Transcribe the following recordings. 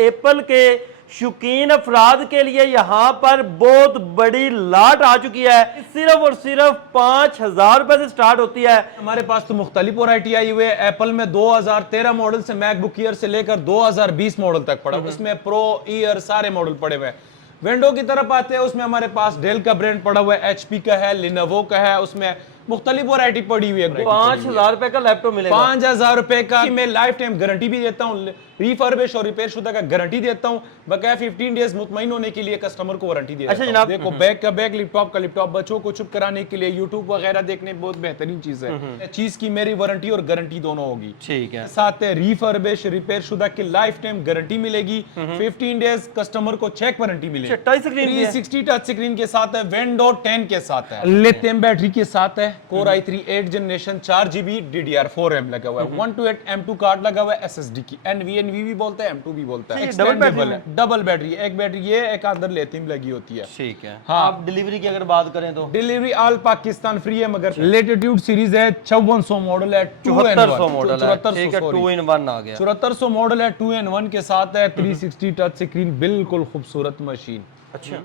Apple के शौकीन अफराद के लिए यहाँ पर बहुत बड़ी लाट आ चुकी है। सिर्फ और सिर्फ 5,000 रुपए से स्टार्ट होती है। हमारे पास तो मुख्तलिफ वैरायटी आई हुई है। एप्पल में 2013 मॉडल से मैकबुक ईयर से लेकर 2020 मॉडल तक पड़ा, उसमें प्रो ईयर सारे मॉडल पड़े हुए हैं। विंडो की तरफ आते हैं, उसमें हमारे पास डेल का ब्रांड पड़ा हुआ है, HP का है, लिनोवो का है, उसमें मुख्तलिफ वैरायटी पड़ी हुई है। 5,000 रुपए का लैपटॉप मिलेगा। 5,000 रुपए का मैं लाइफ टाइम गारंटी भी देता हूँ, रिफर्बिश और रिपेयर शुदा का गारंटी देता हूँ। बकाया 15 डेज मुतमईन होने के लिए कस्टमर को वारंटी देता हूँ। अच्छा जनाब, देखो बैग का बैग, लैपटॉप का लैपटॉप, बच्चों को चुप कराने के लिए, यूट्यूब वगैरह देखने बहुत बेहतरीन चीज है। चीज की मेरी वारंटी और गारंटी दोनों होगी। ठीक है। साथ है रिफर्बिश रिपेयर शुदा की लाइफ टाइम गारंटी मिलेगी। 15 डेज कस्टमर को चेक वारंटी मिलेगी। 360 टच स्क्रीन के साथ है, विंडो 10 के साथ है, लिथियम बैटरी के साथ है, Core i3 8 generation 4GB DDR4 RAM लगा हुआ है, 128 M2 कार्ड लगा हुआ है SSD की, NVNV भी बोलते हैं, M2 भी बोलता है। डबल बैटरी, एक बैटरी ये, एक अंदर लिथियम लगी होती है। ठीक है। हाँ, आप डिलीवरी की अगर बात करें तो डिलीवरी ऑल पाकिस्तान फ्री है, मगर लेटिट्यूड सीरीज है, 5400 मॉडल है, 7400 मॉडल है, 7400 2 in 1 आ गया। 7400 मॉडल है, 2 in 1 के साथ है, 360 टच स्क्रीन, बिल्कुल खूबसूरत मशीन। अच्छा,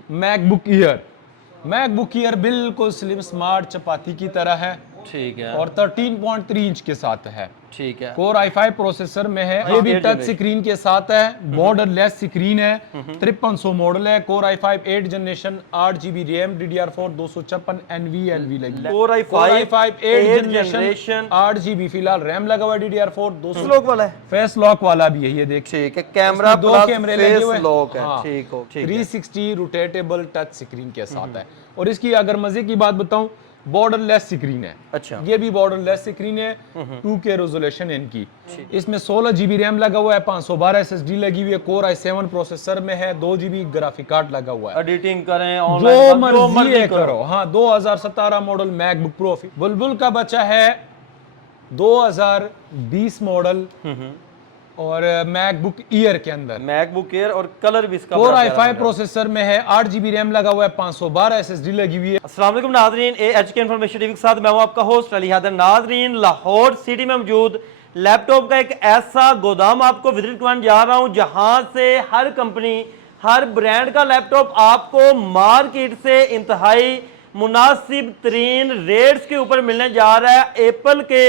मैकबुक ईयर बिल्कुल स्लिम स्मार्ट चपाती की तरह है। ठीक है। और 13.3 इंच के साथ है। ठीक है। Core i5 प्रोसेसर में है, ये भी टच स्क्रीन के साथ है, बॉर्डर लेस स्क्रीन है, 5300 मॉडल है, Core i5 8 generation 8GB RAM, DDR4 256 NVNV लगी। Core i5 8 जनरेशन 8GB फिलहाल रैम लगा हुआ है, DDR4 200 लॉक वाला है, फेस लॉक वाला भी है, ये देख। ठीक है। कैमरा दो कैमरे लगे हुए हैं, लॉक है। हाँ, ठीक हो, ठीक है। 360 रोटेटेबल टच स्क्रीन के साथ है। और इसकी अगर मजे की बात बताऊं, बॉर्डर लेस स्क्रीन है। अच्छा, ये भी बॉर्डर लेस स्क्रीन है, 2K रेजोल्यूशन इनकी। इसमें 16GB रैम लगा हुआ है, 512 SSD लगी हुई है, Core i7 प्रोसेसर में है, 2GB ग्राफिक कार्ड लगा हुआ है। एडिटिंग करें, जो ऑनलाइन मर्जी करो। हाँ, 2017 मॉडल मैकबुक प्रो। बुलबुल का बचा है 2020 मॉडल और मैकबुक ईयर के अंदर, मैकबुक एयर, और कलर भी इसका Core i5 प्रोसेसर में है, 8GB रैम लगा हुआ है, 512 SSD लगी हुई है। अस्सलाम वालेकुम नाज़रीन, AHK इन्फॉर्मेशन टीवी के साथ मैं हूं आपका होस्ट अली हैदर। नाज़रीन, लाहौर सिटी में मौजूद लैपटॉप का एक ऐसा गोदाम आपको विजिट करवाने जा रहा हूं जहां से हर कंपनी, हर ब्रांड का लैपटॉप आपको मार्केट से इंतहाई मुनासिब तरीन रेट्स के ऊपर मिलने जा रहा है। एप्पल के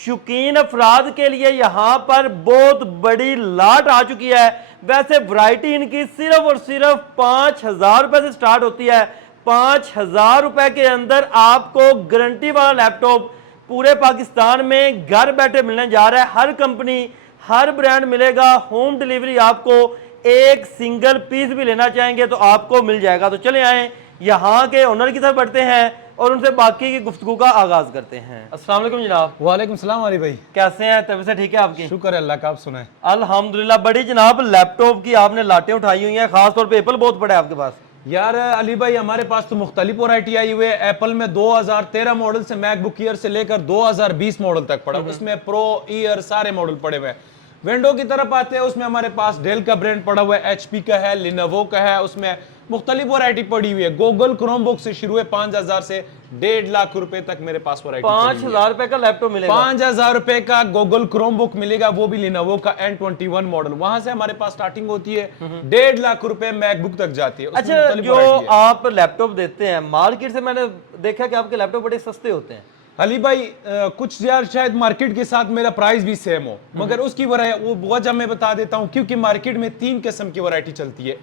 शौकीन अफराद के लिए यहाँ पर बहुत बड़ी लाट आ चुकी है। वैसे वैरायटी इनकी सिर्फ और सिर्फ 5,000 रुपए से स्टार्ट होती है। 5,000 रुपए के अंदर आपको गारंटी वाला लैपटॉप पूरे पाकिस्तान में घर बैठे मिलने जा रहा है। हर कंपनी, हर ब्रांड मिलेगा। होम डिलीवरी आपको, एक सिंगल पीस भी लेना चाहेंगे तो आपको मिल जाएगा। तो चले आए यहाँ के ओनर की तरफ बढ़ते हैं और उनसे बाकी की गुफ्तगू का आगाज करते हैं। अस्सलाम वालेकुम जनाब। वालेकुम सलाम अली भाई, कैसे हैं? तबीयत से ठीक है आपकी? शुक्र है अल्लाह का, आप सुनाएं। अल्हम्दुलिल्लाह। बड़ी जनाब लैपटॉप की आपने लाटें उठाई हुई हैं, खास तौर पे एप्पल बहुत बड़ा है आपके पास। यार अली भाई, हमारे पास तो मुख्तलिफ वैरायटी आई हुई है। एप्पल में 2013 मॉडल से मैकबुक ईयर से लेकर 2020 मॉडल तक पड़ा, उसमें प्रो ईयर सारे मॉडल पड़े हुए हैं। विंडो की तरफ आते हैं, उसमें हमारे पास डेल का ब्रांड पड़ा हुआ है, HP का है, लिनोवो का है, उसमें मुख्तलिफ वैरायटी पड़ी हुई है। गूगल क्रोमबुक से शुरू है 5,000 से 1.5 लाख रुपए तक मेरे पास वैरायटी। 5,000 रुपए का लैपटॉप मिलेगा। 5,000 रुपए का गूगल क्रोमबुक मिलेगा, वो भी लिनोवो का N21 मॉडल। वहां से हमारे पास स्टार्टिंग होती है 1.5 लाख रुपए मैकबुक तक जाती है। अच्छा, जो आप लैपटॉप देते हैं मार्केट से, मैंने देखा कि आपके लैपटॉप बड़े सस्ते होते हैं। अली भाई, कुछ यार शायद मार्केट के साथ मेरा प्राइस भी सेम हो, मगर उसकी वो वजह मैं बता देता हूं। क्योंकि मार्केट में 3 किस्म की वैरायटी चलती है,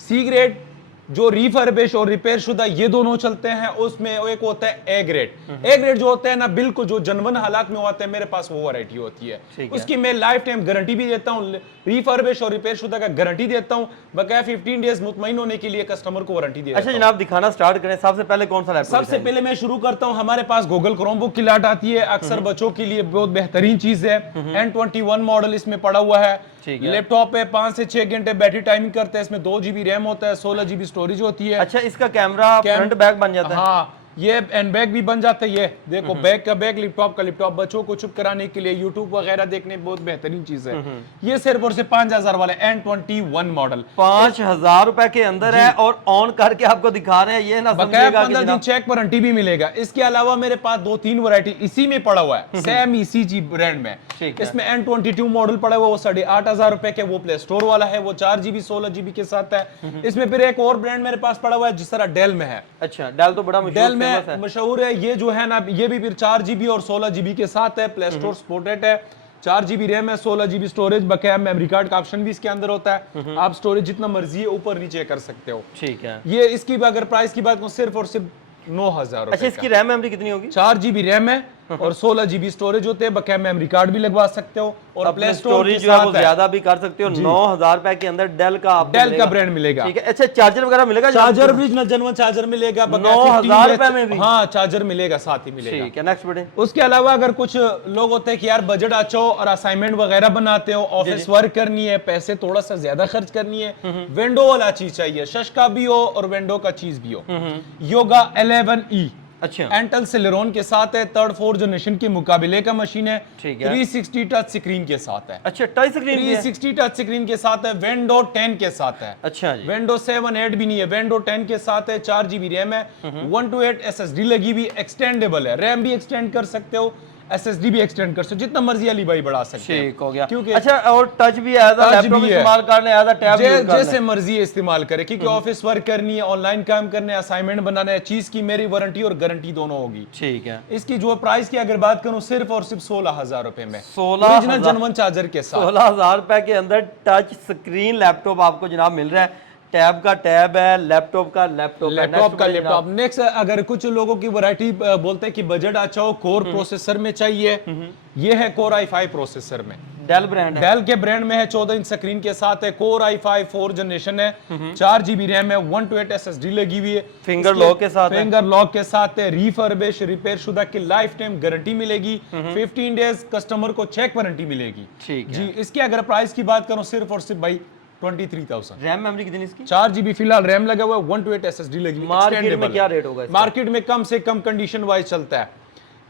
सी ग्रेड, जो रिफर्बिश और रिपेयर शुदा, ये दोनों चलते हैं। उसमें एक होता है ए ग्रेड जो होता है ना, बिल्कुल जो जनवन हालात में होता है, मेरे पास वो वैरायटी होती है। उसकी मैं लाइफ टाइम गारंटी भी देता हूँ, रिफर्बिश और रिपेयर शुदा का गारंटी देता हूँ। बकाया 15 डेज मुतमईन होने के लिए कस्टमर को वारंटी देता हूं। अच्छा जनाब, दिखाना स्टार्ट करें। सबसे पहले कौन सा लैपटॉप? सबसे पहले मैं शुरू करता हूँ, हमारे पास गूगल क्रोमबुक की लाट आती है, अक्सर बच्चों के लिए बहुत बेहतरीन चीज है। N21 मॉडल इसमें पड़ा हुआ है। लैपटॉप पे 5 से 6 घंटे बैटरी टाइमिंग करता है। इसमें 2GB रैम होता है, 16GB स्टोरेज होती है। अच्छा, इसका कैमरा फ्रंट बैक बन जाता है? हाँ, ये एंड बैग भी बन जाता है। ये देखो बैग का बैग, लैपटॉप का लैपटॉप, बच्चों को चुप कराने के लिए, यूट्यूब वगैरह देखने बहुत बेहतरीन चीज है। ये सिर्फ और सिर्फ 5000 वाला N21 मॉडल 5000 रुपए के अंदर है और ऑन करके आपको दिखा रहे हैं, ये ना बकाया समझिएगा 15 दिन चेक वारंटी भी मिलेगा। इसके अलावा मेरे पास 2-3 वैरायटी इसी में पड़ा हुआ है, सेम ECG ब्रांड में। ठीक है। इसमें N22 मॉडल पड़ा हुआ है, वो 8500 रुपए के, वो प्ले स्टोर वाला है, वो 4GB 16GB के साथ है। इसमें फिर एक और ब्रांड मेरे पास पड़ा हुआ है जिस तरह डेल में है। अच्छा, डेल तो बड़ा डेल मशहूर में है। मशहूर है। ये जो है ना, ये भी फिर 4GB और 16GB के साथ है, प्ले स्टोर सपोर्टेड है। 4GB रैम है, 16GB स्टोरेज, बकाया मेमोरी कार्ड का ऑप्शन भी इसके अंदर होता है। आप स्टोरेज जितना मर्जी है ऊपर नीचे कर सकते हो। ठीक है। ये इसकी अगर प्राइस की बात करूं सिर्फ और सिर्फ 9000 अच्छा, इसकी रैम मेमोरी कितनी होगी? 4GB रैम है और 16GB स्टोरेज होते हैं, बकाया मेमोरी कार्ड भी लगवा सकते हो और प्ले स्टोर स्टोरेज जो है वो ज्यादा भी कर सकते हो। 9000 रुपए के अंदर डेल का आपको डेल का ब्रांड मिलेगा। ठीक है। अच्छा, चार्जर वगैरह मिलेगा? चार्जर ओरिजिनल जेन्युइन चार्जर मिलेगा, 9000 रुपए में भी? हाँ, चार्जर मिलेगा, साथ ही मिलेगा। ठीक है, नेक्स्ट बढ़े। उसके अलावा अगर कुछ लोग होते हैं कि यार बजट अच्छा हो और असाइनमेंट वगैरह बनाते हो, ऑफिस वर्क करनी है, पैसे थोड़ा सा ज्यादा खर्च करनी है, विंडो वाला चीज चाहिए, शश का भी हो और विंडो का चीज भी हो। योगा 11E अच्छा, इंटेल सेलेरॉन के साथ है, 3rd-4th जनरेशन के मुकाबले का मशीन है। ठीक है। 360 टच स्क्रीन के साथ है। अच्छा, टच स्क्रीन भी है? 360 टच स्क्रीन के साथ है, विंडो 10 के साथ है। अच्छा जी। विंडो 7, 8 भी नहीं है, विंडो 10 के साथ है। 4GB रैम है, 128 SSD लगी हुई, एक्सटेंडेबल है, रैम भी एक्सटेंड कर सकते हो, SSD भी एक्सटेंड कर सकते हो, जितना मर्जी अली भाई बढ़ा सकते हो। ठीक हो गया। क्योंकि अच्छा, और टच भी एज अ लैपटॉप इस्तेमाल कर ले, एज अ टैब यूज कर ले, जैसे मर्जी इस्तेमाल करे, क्योंकि ऑफिस वर्क करनी है, ऑनलाइन काम करने, असाइनमेंट बनाना है, चीज की मेरी वारंटी और गारंटी दोनों होगी। ठीक है। इसकी जो प्राइस की अगर बात करूं सिर्फ और सिर्फ 16000 रुपए में, 16,000 ओरिजिनल जेन्युइन चार्जर के साथ 16000 रुपए के अंदर टच स्क्रीन लैपटॉप आपको जनाब मिल रहा है। टैब का टैब है, लैपटॉप का लैपटॉप है। लैपटॉप का Next लैपटॉप। नेक्स्ट, अगर कुछ लोगों की वैरायटी बोलते हैं कि बजट अच्छा हो, कोर प्रोसेसर में चाहिए, ये है कोर i5 प्रोसेसर में, डेल ब्रांड है। डेल के ब्रांड में है, 14 इंच स्क्रीन के साथ है, कोर i5 4th जनरेशन है, 4GB रैम है, 128 SSD लगी हुई है, फिंगर लॉक के साथ है। फिंगर लॉक के साथ है, रिफर्बिश रिपेयर शुदा की लाइफ टाइम गारंटी मिलेगी, 15 डेज कस्टमर को चेक वारंटी मिलेगी। ठीक है। जी, इसकी अगर प्राइस की बात करूं सिर्फ और सिर्फ भाई 23,000। रैम मेमोरी कितनी इसकी? 4GB फिलहाल रैम लगा हुआ है, 128 SSD लगी हुई है, मार्केट में extendable क्या है। रेट होगा इसका? मार्केट में कम से कम कंडीशन वाइज चलता है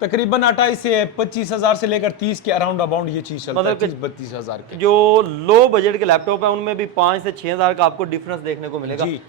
तकरीबन 28 से 25,000 से लेकर 30 के अराउंड अबाउंड ये चीज चलता है, 30-32,000 के। जो लो बजट के लैपटॉप है उनमें भी 5 से 6000 का आपको डिफरेंस देखने को मिलेगा। जी।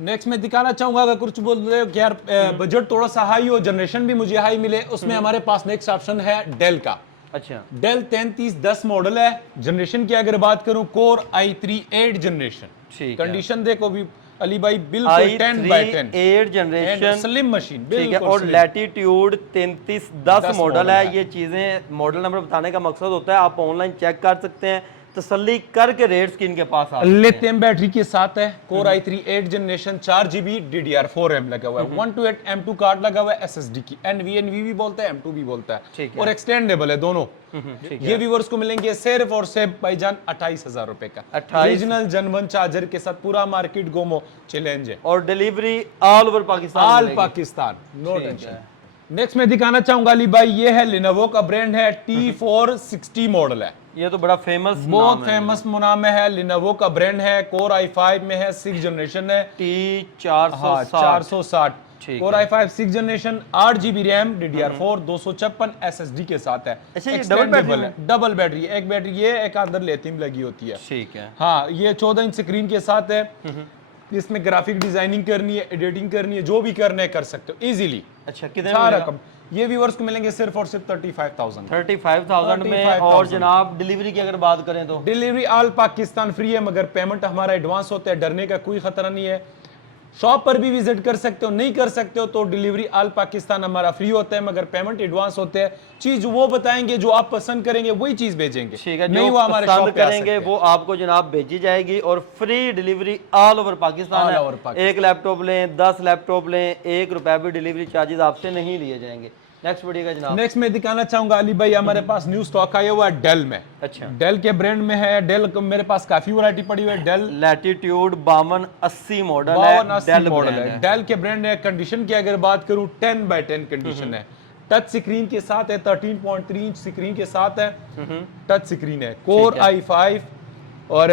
नेक्स्ट मैं दिखाना चाहूंगा, अगर कुछ बोल रहे हो कि यार बजट थोड़ा सा हाई हो, जनरेशन भी मुझे हाई मिले, उसमें हमारे पास नेक्स्ट ऑप्शन है डेल का। अच्छा, डेल 3310 मॉडल है। जनरेशन की अगर बात करूं कोर i3 8 जनरेशन। ठीक है। कंडीशन देखो भी अली भाई, बिल्कुल 10/10 8 जनरेशन स्लिम मशीन, ठीक है। और लैटिट्यूड 3310 मॉडल है। ये चीजें मॉडल नंबर बताने का मकसद होता है, आप ऑनलाइन चेक कर सकते हैं, तसल्ली करके रेट स्क्रीन के पास आ लिथियम बैटरी के साथ है, core i3 8 generation, 4GB DDR4 RAM लगा हुआ है, 128 M2 कार्ड लगा हुआ है SSD की, NVNV भी बोलता है, M2 भी बोलता है, ठीक है। और एक्सटेंडेबल है दोनों। ठीक ये व्यूअर्स को मिलेंगे सिर्फ और सिर्फ भाईजान 28,000 रुपए का, 28 ओरिजिनल जेन्युइन चार्जर के साथ। पूरा मार्केट गोमो चैलेंज है, और delivery all over Pakistan all मिलेगी। Pakistan, no tension. नेक्स्ट मैं दिखाना चाहूंगा अली भाई, ये है लिनोवो का ब्रांड है, T460 मॉडल है, ये तो बड़ा फेमस बहुत फेमस नाम है, लिनोवो का ब्रांड है, कोर i5 में है, 6th जनरेशन है, T460 460 ठीक core i5 6th generation, 8GB RAM, DDR4 256 SSD के साथ है। अच्छा, ये एक्सटेंडेबल है, डबल बैटरी, एक बैटरी ये, एक अंदर लिथियम लगी होती है। ठीक है। हाँ, ये 14 इंच स्क्रीन के साथ है। इसमें ग्राफिक डिजाइनिंग करनी है, एडिटिंग करनी है, जो भी करना है कर सकते हो इजीली। अच्छा, कितने सारा कम ये व्यूअर्स को मिलेंगे सिर्फ और सिर्फ 35,000 35,000 में। और जनाब डिलीवरी की अगर बात करें तो डिलीवरी ऑल पाकिस्तान फ्री है, मगर पेमेंट हमारा एडवांस होता है, डरने का कोई खतरा नहीं है। शॉप पर भी विजिट कर सकते हो, नहीं कर सकते हो तो डिलीवरी ऑल पाकिस्तान हमारा फ्री होता है, मगर पेमेंट एडवांस होते हैं। चीज वो बताएंगे जो आप पसंद करेंगे, वही चीज भेजेंगे। ठीक है, नहीं जो वो हमारे शॉप पसंद पे आ करेंगे सकते हैं। वो आपको जनाब भेजी जाएगी, और free delivery all over Pakistan All over है। पाकिस्तान। एक लैपटॉप लें, 10 लैपटॉप लें, 1 रुपया भी डिलीवरी चार्जेस आपसे नहीं लिए जाएंगे। नेक्स्ट बढ़िएगा जनाब। नेक्स्ट मैं दिखाना चाहूंगा अली भाई, हमारे पास न्यू स्टॉक आया हुआ है डेल में। अच्छा, डेल के ब्रांड में है, डेल मेरे पास काफी वैरायटी पड़ी हुई है। डेल लैटिट्यूड 5280 मॉडल है, 5280 मॉडल है, डेल के ब्रांड है। कंडीशन की अगर बात करूं 10/10 कंडीशन है, टच स्क्रीन के साथ है, 13.3 इंच स्क्रीन के साथ है, टच स्क्रीन है, कोर i5 और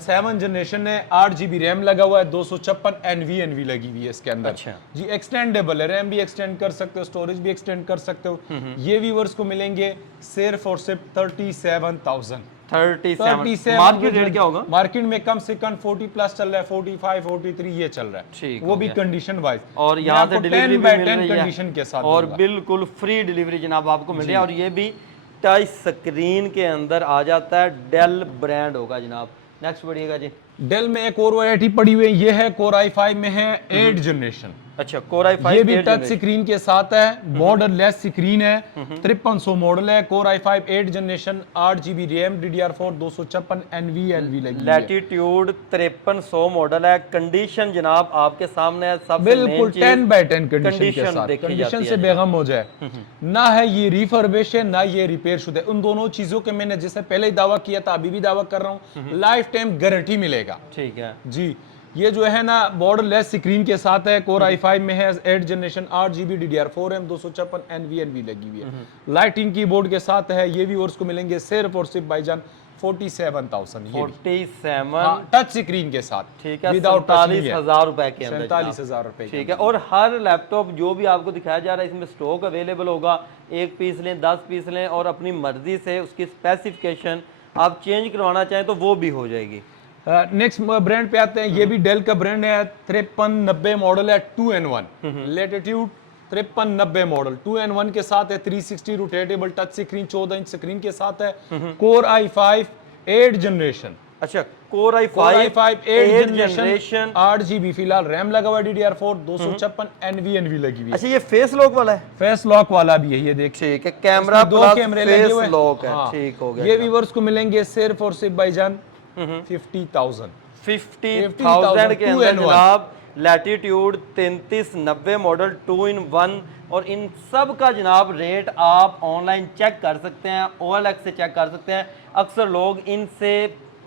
7 जनरेशन है, 8 GB रैम लगा हुआ है, 256 NVNV लगी हुई है इसके अंदर। अच्छा। जी एक्सटेंडेबल है, रैम भी एक्सटेंड कर सकते हो, स्टोरेज भी एक्सटेंड कर सकते हो। ये व्यूअर्स को मिलेंगे सिर्फ और सिर्फ 37,000। 37 मार्केट रेट क्या होगा? मार्केट में कम से कम 40 प्लस चल रहा है, 45 43 ये चल रहा है, ठीक वो हो भी गया। Condition wise. और यहाँ से डिलीवरी भी मिल रही है कंडीशन के साथ और दूंगा। बिल्कुल फ्री डिलीवरी जनाब आपको मिल रही है। और ये भी टच स्क्रीन के अंदर आ जाता है, डेल ब्रांड होगा जनाब। नेक्स्ट बढ़िएगा जी। डेल में एक और वैरायटी पड़ी हुई है, ये है कोर i5 में है 8 जनरेशन। अच्छा, कोर i5 ये भी टच स्क्रीन के साथ है, बॉर्डर लेस स्क्रीन है, 5300 मॉडल है, core i5 8 generation, 8 GB RAM, DDR4 256 NVNV लगी है। लैटिट्यूड 5300 मॉडल है। कंडीशन जनाब आपके सामने है, सबसे बिल्कुल 10/10 कंडीशन के साथ, देखी कंडीशन जाती से है बेगम हो जाए। ना है ये रिफर्बिश है, ना ये रिपेयर शुदा है। उन दोनों चीजों के मैंने जैसे पहले ही दावा किया था, अभी भी दावा कर रहा हूँ, लाइफ टाइम गारंटी मिलेगा। ठीक है जी, ये जो है ना बॉर्डर लेस स्क्रीन के साथ है, कोर i5 में है, 8 generation, 8 GB DDR4 RAM, 256 NVNV लगी हुई है, लाइटिंग कीबोर्ड के साथ है। ये भी और उसको मिलेंगे सिर्फ और सिर्फ भाईजान 47,000। 47 टच स्क्रीन के साथ, ठीक है, विदाउट 47,000 रुपए के अंदर। 47,000 रुपए। ठीक है। और हर लैपटॉप जो भी आपको दिखाया जा रहा है इसमें स्टॉक अवेलेबल होगा। एक पीस लें, 10 पीस लें, और अपनी मर्जी से उसकी स्पेसिफिकेशन आप चेंज करवाना चाहें तो वो भी हो जाएगी। नेक्स्ट ब्रांड पे आते हैं। ये भी डेल का ब्रांड है, 5390 मॉडल है, 2-in-1 लेटिट्यूड 5390 मॉडल 2-in-1 के साथ है, 360 rotatable touch screen, 14 inch screen के साथ है, कोर i5 8 जनरेशन। अच्छा, कोर i5 8 जनरेशन, 8 GB फिलहाल रैम लगा हुआ है, DDR4 256 NVNV लगी हुई है। अच्छा, ये फेस लॉक वाला है? फेस लॉक वाला भी है, ये देख। ठीक है, कैमरा दो प्लस कैमरे लगे हुए फेस लॉक है। हाँ। ठीक हो गया। ये व्यूअर्स को मिलेंगे सिर्फ और सिर्फ भाईजान 50,000 के अंदर जनाब। लैटिट्यूड 3390 मॉडल 2-in-1, और इन सब का जनाब रेट आप ऑनलाइन चेक कर सकते हैं, OLX से चेक कर सकते हैं। अक्सर लोग इनसे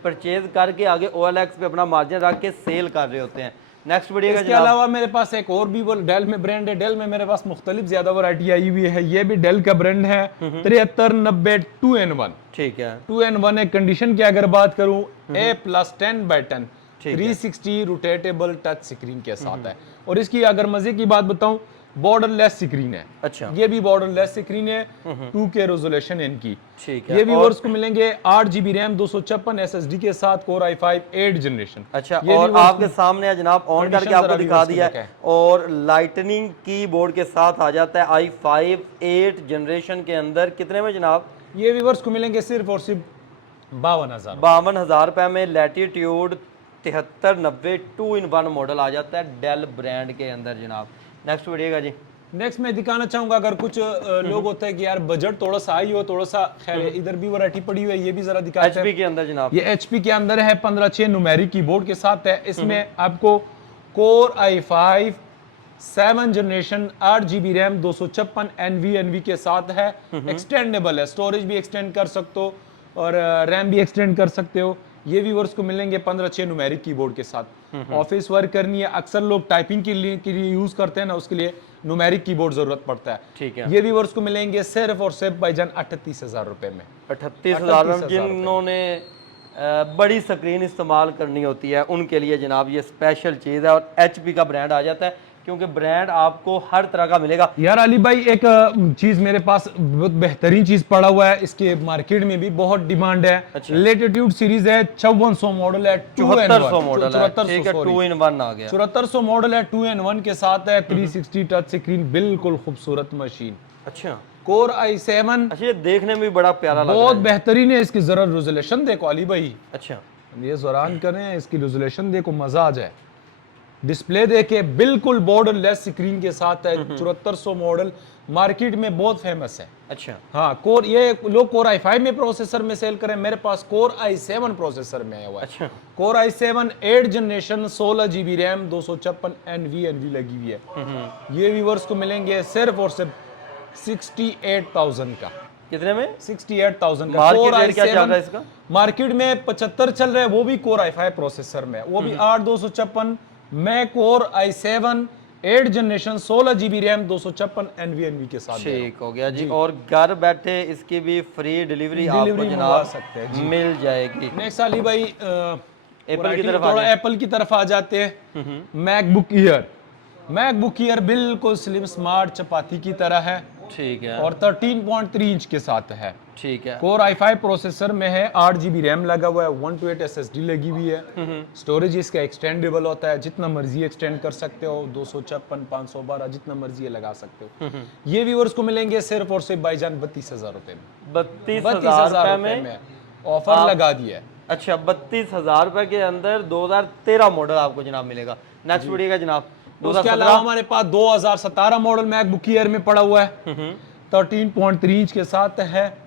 परचेज करके आगे OLX पे अपना मार्जिन रख के सेल कर रहे होते हैं। नेक्स्ट बढ़िएगा। इसके अलावा मेरे पास एक और भी डेल में ब्रांड है। डेल में मेरे पास मुख्तलिफ ज्यादा वैरायटी आई हुई है। ये भी डेल का ब्रांड है, 7390 2-in-1। ठीक है, 2-in-1 है। कंडीशन की अगर बात करूं, A+10/10 360 रोटेटेबल टच स्क्रीन के साथ है। और इसकी अगर मजे की बात बताऊं, बॉर्डर लेस स्क्रीन है। अच्छा, ये भी बॉर्डर लेस स्क्रीन है, 2K रेजोल्यूशन इनकी। ठीक है। ये भी और को मिलेंगे 8 GB रैम, 256 SSD के साथ, कोर i5 8 जनरेशन। अच्छा, और आपके सामने है जनाब, ऑन करके आपको दिखा दिया है। और लाइटनिंग कीबोर्ड के साथ आ जाता है i5 8 जनरेशन के अंदर। कितने में जनाब? ये व्यूअर्स को मिलेंगे सिर्फ और सिर्फ 52,000 रुपए में। लैटिट्यूड 7390 2-in-1 मॉडल आ जाता है डेल ब्रांड के अंदर जनाब। नेक्स्ट बढ़िएगा जी। नेक्स्ट मैं दिखाना चाहूंगा, अगर कुछ लोग होते हैं कि यार बजट थोड़ा सा हाई हो, थोड़ा सा खैर इधर भी वैरायटी पड़ी हुई है, ये भी जरा दिखाते हैं। HP के अंदर जनाब, ये HP के अंदर है, 15/6 न्यूमेरिक कीबोर्ड के साथ है। इसमें आपको core i5 7 generation, 8 GB RAM, 256 NVNV के साथ है, एक्सटेंडेबल है, स्टोरेज भी एक्सटेंड कर सकते हो और रैम भी एक्सटेंड कर सकते हो। ये व्यूअर्स को मिलेंगे 15/6 न्यूमेरिक कीबोर्ड के साथ। ऑफिस वर्क करनी है, अक्सर लोग टाइपिंग के लिए यूज करते हैं ना, उसके लिए न्यूमेरिक कीबोर्ड जरूरत पड़ता है। ठीक है। ये व्यूअर्स को मिलेंगे सिर्फ और सिर्फ भाईजान 38,000 रुपए में। 38,000 में। जिन्होंने बड़ी स्क्रीन इस्तेमाल करनी होती है उनके लिए जनाब ये स्पेशल चीज़ है। और HP का ब्रांड आ जाता है, क्योंकि ब्रांड आपको हर तरह का मिलेगा। यार अली भाई, एक चीज मेरे पास बहुत बेहतरीन चीज पड़ा हुआ है, इसके मार्केट में भी बहुत डिमांड है। अच्छा। लेटिट्यूड सीरीज है, 5400 मॉडल है, 7400 मॉडल है। 7400 ठीक है, 2-in-1 आ गया। 7400 मॉडल है, 2-in-1 के साथ है, 360 टच स्क्रीन, बिल्कुल खूबसूरत मशीन। अच्छा, कोर i7 अच्छा, ये देखने में भी बड़ा प्यारा लग रहा बहुत है। बेहतरीन है। इसकी जरा रेजोल्यूशन देखो अली भाई, अच्छा, ये ज़रान करें, इसकी रेजोल्यूशन देखो, मजा आ जाए। डिस्प्ले देखे, बिल्कुल बॉर्डर लेस स्क्रीन के साथ है, 7400 मॉडल, मार्केट में बहुत फेमस है। अच्छा, हाँ, कोर, ये लोग कोर i5 में प्रोसेसर में सेल करें, मेरे पास कोर i7 प्रोसेसर में आया हुआ है। अच्छा, core i7 8 generation, 16 GB RAM, 256 NVNV लगी हुई है। ये व्यूअर्स को मिलेंगे सिर्फ और सिर्फ 68,000 का। कितने में? 68,000 का। मार्केट रेट क्या चल रहा है इसका? मार्केट में 75 चल रहा है, वो भी कोर i5 प्रोसेसर में, वो भी 8 256 मैं core i7 8 generation 16 GB RAM 256 NVMe के साथ दे रहा हूं। ठीक हो गया जी। और घर बैठे इसकी भी फ्री डिलीवरी आपको डिलीवरी मंगवा जनाब सकते हैं जी। मिल जाएगी। नेक्स्ट अली भाई एप्पल की तरफ थोड़ा एप्पल की तरफ आ जाते हैं। मैकबुक ईयर, मैकबुक ईयर बिल्कुल स्लिम स्मार्ट चपाती की तरह है ठीक है और 13.3 इंच के साथ है। ठीक है। कोर i5 प्रोसेसर में है, 8 GB रैम लगा हुआ है, 128 SSD लगी हुई है। स्टोरेज इसका एक्सटेंडेबल होता है, जितना मर्जी एक्सटेंड कर सकते हो, 256 512 जितना मर्जी लगा सकते हो। ये व्यूअर्स को मिलेंगे सिर्फ और सिर्फ भाईजान 32,000 रुपए में। 32,000 रुपए में ऑफर लगा दिया है। अच्छा 32,000 रुपए के अंदर 2013 मॉडल आपको जनाब मिलेगा। नेक्स्ट बढ़िएगा जनाब। उसके अलावा हमारे पास 2017 मॉडल मैकबुक ईयर में पड़ा हुआ है, 13.3 इंच के साथ है।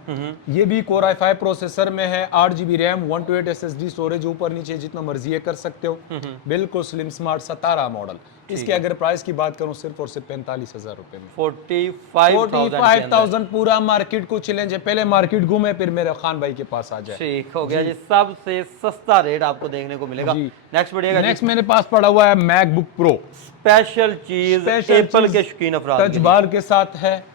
ये भी कोर i5 प्रोसेसर में है, 8 GB रैम, 128 SSD स्टोरेज, ऊपर नीचे जितना मर्जी कर सकते हो। बिल्कुल स्लिम स्मार्ट 17 मॉडल। इसके अगर प्राइस की बात करूं सिर्फ और सिर्फ 45,000 रुपए में। 45,000 पूरा मार्केट को चैलेंज है, पहले मार्केट घूमे फिर मेरे खान भाई के पास आ जाए। ठीक हो गया जी। सबसे सस्ता रेट आपको देखने को मिलेगा। नेक्स्ट बढ़िएगा। नेक्स्ट मेरे पास पड़ा हुआ है मैकबुक प्रो, स्पेशल चीज एप्पल के शौकीन अफराद टच बार के साथ है।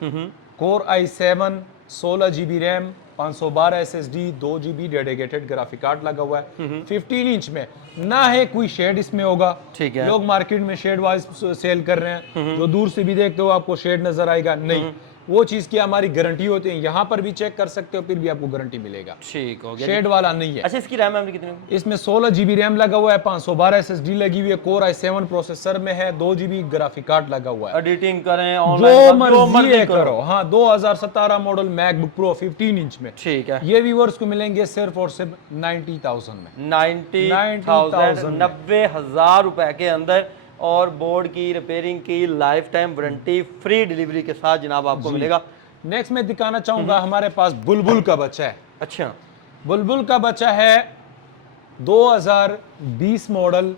Core i7 16 GB RAM, 512 SSD, 2 GB dedicated graphic card लगा हुआ है। 15 इंच में ना है कोई शेड इसमें होगा। ठीक है। लोग मार्केट में शेड वाइज सेल कर रहे हैं, जो दूर से भी देखते हो आपको शेड नजर आएगा, नहीं वो चीज की हमारी गारंटी होती है। यहाँ पर भी चेक कर सकते हो, फिर भी आपको गारंटी मिलेगा। ठीक हो गया। शेड वाला नहीं है। अच्छा इसकी रैम मेमोरी कितनी है? इसमें 16 GB रैम लगा हुआ है, 512 SSD लगी हुई है, कोर i7 प्रोसेसर में है, 2 GB ग्राफिक कार्ड लगा हुआ है। एडिटिंग करें जो ऑनलाइन मर्जी करो। हाँ 2017 मॉडल मैकबुक प्रो 15 इंच में। ठीक है। ये व्यूअर्स को मिलेंगे सिर्फ और सिर्फ 90,000 में। 90,000 90,000 रुपए के अंदर और बोर्ड की रिपेयरिंग की life time warranty free delivery के साथ जनाब आपको मिलेगा। नेक्स्ट मैं दिखाना चाहूंगा हमारे पास बुलबुल का बच्चा है। अच्छा बुलबुल का बच्चा है 2020 मॉडल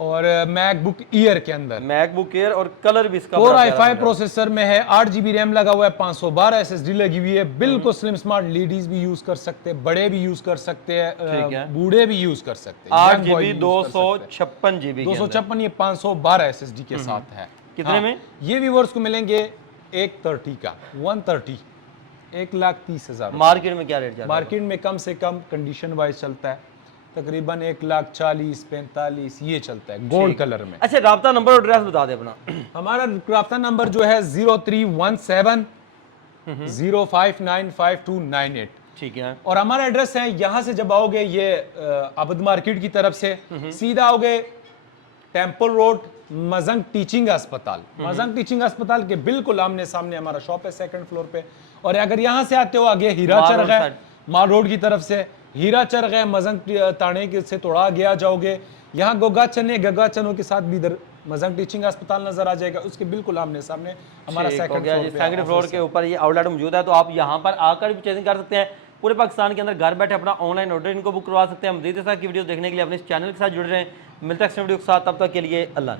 और मैकबुक ईयर के अंदर। मैकबुक एयर और कलर भी इसका कोर i5 प्रोसेसर में है, 8 GB रैम लगा हुआ है, 512 SSD लगी हुई है। बिल्कुल स्लिम स्मार्ट, लेडीज भी यूज कर सकते हैं, बड़े भी यूज कर सकते हैं, बूढ़े भी यूज कर सकते हैं। 8 GB 256 GB 256 ये 512 SSD के साथ है। कितने में? ये व्यूअर्स को मिलेंगे 130 का 130 1,30,000। मार्केट में क्या रेट चल रहा है? मार्केट में कम से कम कंडीशन वाइज चलता है तकरीबन 1,40,000 45 ये चलता है गोल्ड कलर में। अच्छा राब्ता नंबर और एड्रेस बता दे अपना। हमारा राब्ता नंबर जो है 0317 0595298। ठीक है। और हमारा एड्रेस है, यहाँ से जब आओगे ये अबद मार्केट की तरफ से सीधा आओगे टेम्पल रोड मजंग टीचिंग अस्पताल, मजंग टीचिंग अस्पताल के बिल्कुल आमने सामने हमारा शॉप है, सेकंड फ्लोर पे। और अगर यहाँ से आते हो आगे हीरा चरग है, माल रोड की तरफ से हीरा चरग है, मजंग ताने के से थोड़ा आगे आ जाओगे, यहाँ गगा चनों के साथ भी इधर मजंग टीचिंग अस्पताल नजर आ जाएगा। उसके बिल्कुल आमने सामने हमारा सेकंड फ्लोर के ऊपर ये आउटलेट मौजूद है, तो आप यहाँ पर आकर भी चेकिंग कर सकते हैं। पूरे पाकिस्तान के अंदर घर बैठे अपना ऑनलाइन ऑर्डर इनको बुक करवा सकते हैं। मजीद इस तरह की वीडियो देखने के लिए अपने इस चैनल के साथ जुड़ रहे हैं। मिलते हैं नेक्स्ट वीडियो के साथ, तब तक के लिए अल्लाह।